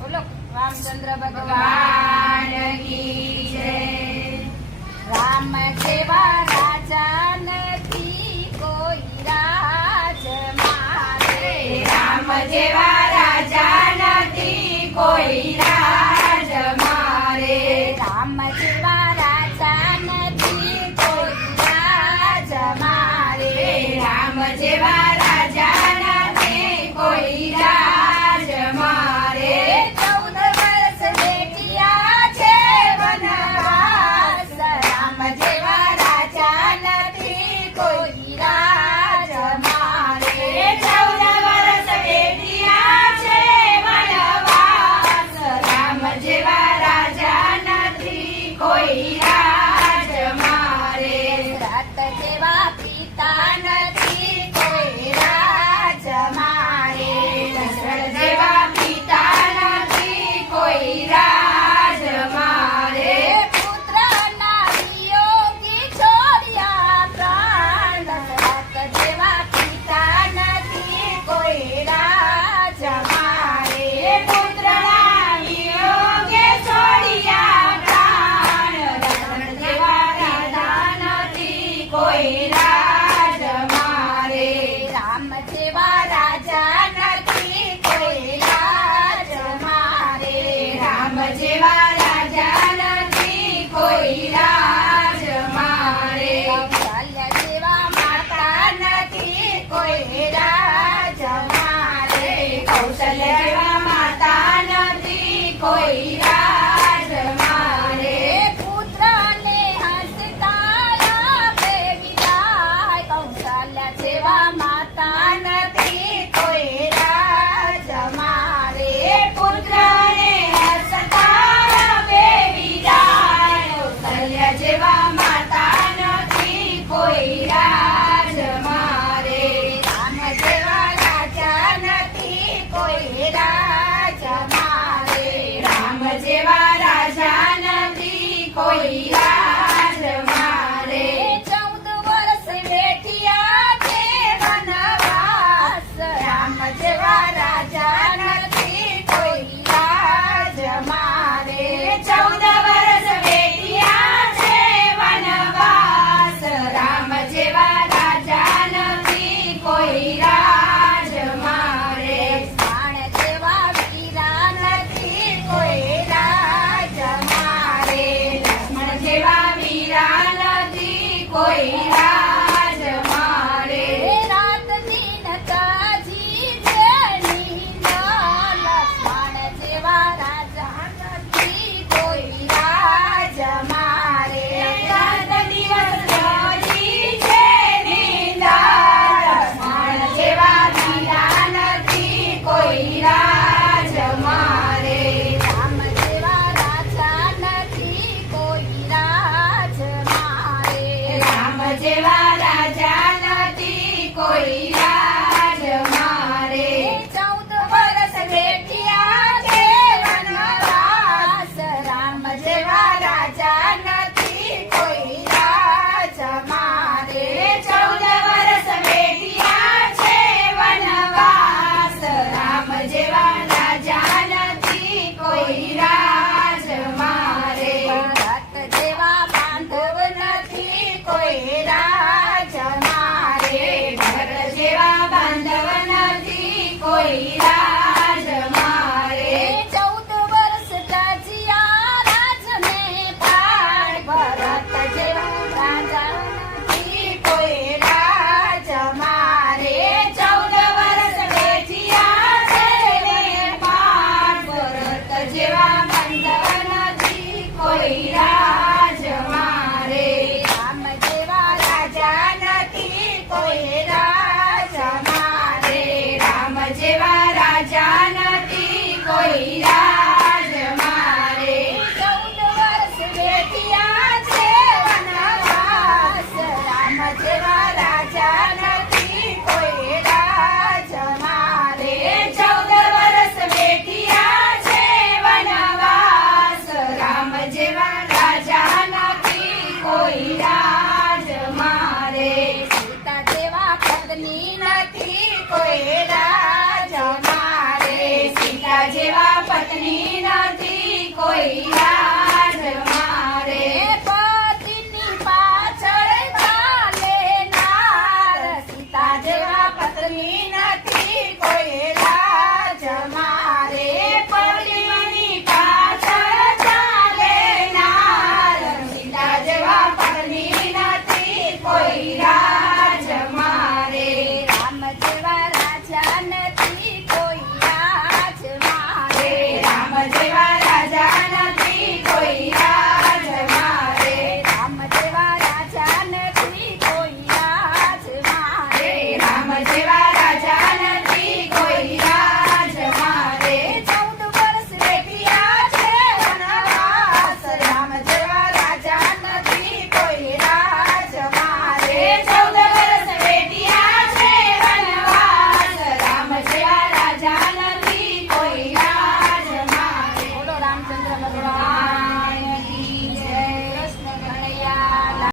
બોલો રામચંદ્ર ભગવાન કી જય। રામ જેવા રાજા નથી કોઈ રાજ મારે, રામ જેવા રાજા નથી કોઈ રાજ મારે, રામ જેવા રાજા નથી કોઈ રાજ મારે, રામ જેવા રાજા નથી કોઈ રાજ મારે। 14 વર્ષ બેઠિયા છે વનવાસ, રામ જેવા રાજા નથી કોઈ રાજ મારે, 14 વર્ષ બેઠિયા છે વનવાસ, રામ જેવા રાજા નથી કોઈ રાજ મારે, રત જેવા પિતા નથી કોઈ રાજ મારે, દશરથ જેવા પિતા નથી કોઈ રાજ મારે, પુત્રના વિયોગી છોડ્યા પ્રાણ, દશરથ જેવા પિતા નથી કોઈ રાજ મારે, પુત્રના વિયોગે છોડ્યા પ્રાણ, દશરથ જેવા રાજા નથી કોઈ રાજ મારે, રામ જેવા રાજા નથી કોઈ રાજ મારે, રામ જેવા રાજા નથી કોઈ રાજ મારે, કૌશલ્ય જેવા માતા નથી કોઈ રાજ મારે, કૌશલ્ય જેવા માતા નથી કોઈ રાજ મારે, પુત્રને હસતા આપે વિદાય, કૌશલ્ય જેવા માતા નથી કોઈ રાજ મારે, પુત્રને હસતા આપે વિદાય, કૌશલ્ય જેવા માતા નથી કોઈ રાજ મારે, રામ જેવા રાજા નથી કોઈ રાજ મારે, રામ જેવા રાજા નથી કોઈ રાજ મારે, 14 વર્ષ બેઠિયા છે વનવાસ, રામ જેવા રાજા નથી કોઈ રાજ મારે, 14 વર્ષ બેઠિયા છે વનવાસ, રામ જેવા રાજા નથી કોઈ રાજ મારે, બાણ જેવા જેવા પત્ની